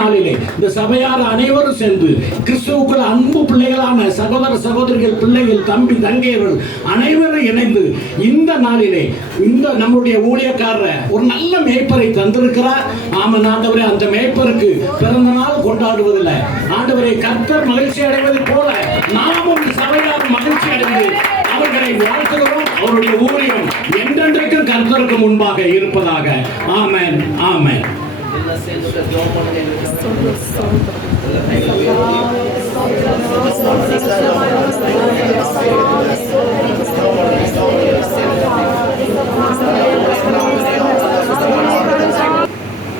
நாளிலே இந்த சபையார் அனைவரும் சேர்ந்து கிறிஸ்துவுக்குள் அன்பு பிள்ளைகளான சகோதர சகோதரிகள், பிள்ளைகள், தம்பி தங்கையர்கள் அனைவரும் இணைந்து இந்த நாளிலே இந்த நம்முடைய ஊழியக்காரர் ஒரு நல்ல மேய்ப்பரை தந்திருக்கிறார். ஆமாம் ஆண்டவரே, அந்த மேய்ப்பருக்கு பிறந்த நாள் கொண்டாடுவதில்லை ஆண்டவரை கர்த்தர் மகிழ்ச்சி அடைவது போல நாமும் சபையார் மகிழ்ச்சி அடைவது அவர்களை வாழ்த்துகிறோம். அவருடைய ஊழியம் என்றென்றைக்கும் கர்த்தருக்கு முன்பாக இருப்பதாக. ஆமென், ஆமென்.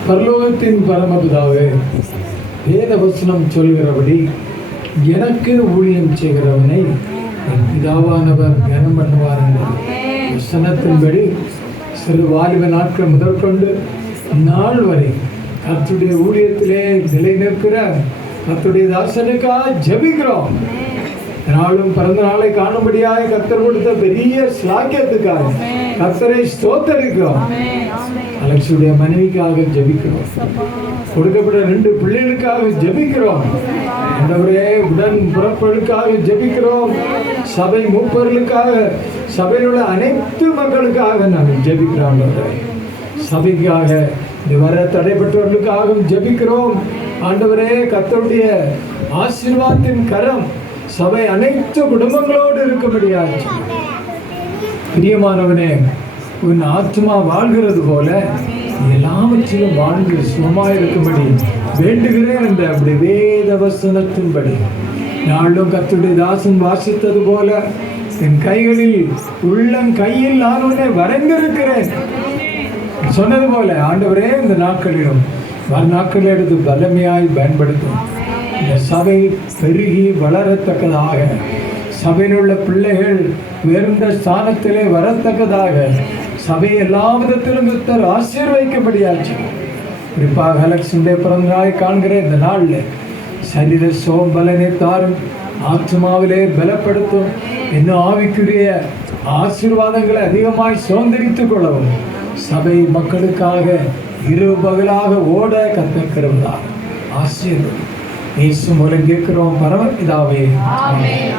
பரலோகத்தின் பரமபிதாவே, வேத வசனம் சொல்கிறபடி எனக்கு ஊழியம் செய்கிறவனை என் பிதாவானவர் கனம் பண்ணுவார் என்ற வசனத்தின்படி சிறு வாலிப நாட்கள் முதற்கொண்டு நாள் வரை கர்த்தருடைய ஊழியத்திலே நிலை நிற்கிற கர்த்தருடைய தாசனுக்காக ஜெபிக்கிறோம். நாளும் பிறந்த நாளை காணும்படியாக கர்த்தர் கொடுத்த பெரிய ஸ்லாக்கியத்துக்காக கர்த்தரை ஸ்தோத்தரிக்கிறோம். அலெக்ஸுடைய மனைவிக்காக ஜெபிக்கிறோம். கொடுக்கப்பட்ட 2 பிள்ளைகளுக்காக ஜெபிக்கிறோம். ஆண்டவரே, உடன் புறப்படுக்காக ஜெபிக்கிறோம். சபை மூப்பர்களுக்காக, சபையில் உள்ள அனைத்து மக்களுக்காக நாங்கள் ஜெபிக்கிறோம். சபைக்காக வர தடைப்பட்டவர்களுக்காகவும் ஜெபிக்கிறோம். ஆண்டவரே, கர்த்தருடைய ஆசீர்வாதத்தின் கரம் சபை அனைத்து குடும்பங்களோடு இருக்கும்படியாக பிரியமானவனே, உன் ஆத்மா வாழ்கிறது போல எல்லாவற்றிலும் வாழ்ந்து சுகமாக இருக்கும்படி வேண்டுகிறேன் என்ற அப்படி வேத வசனத்தின்படி நாளும் கர்த்தருடைய தாசன் வாசித்தது போல என் கைகளில் உள்ளங்கையில் நான் உன்னை வரைந்திருக்கிறேன் சொன்னது போல ஆண்டவரே, இந்த நாட்களிலும் நாட்களில் எடுத்து வல்லமையாய் பயன்படுத்தும். இந்த சபை பெருகி வளரத்தக்கதாக, சபையில் உள்ள பிள்ளைகள் உயர்ந்த ஸ்தானத்திலே வரத்தக்கதாக, சபை எல்லா விதத்திலும் கர்த்தர் ஆசீர்வதிக்கப்படியாச்சு. குறிப்பாக அலெக்ஸுடைய பிறந்த நாளை காண்கிற இந்த நாளில் சரீர சோம்பலனை தாரும், ஆத்மாவிலே பலப்படுத்தும், இன்னும் ஆவிக்குரிய ஆசீர்வாதங்களை அதிகமாய் சுதந்திரித்துக் கொள்ளவும் சபை மக்களுக்காக இரவு பகலாக ஓட கற்றுக்கிறவதாக ஆசீர்வதி. இயேசு மூலம் கேட்கிறோம் பரமபிதாவே, ஆமென்.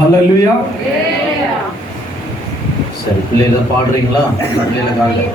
ஹல்லேலூயா. சரி, பிள்ளைகளை பாடுறீங்களா? பிள்ளைகளை காலையில்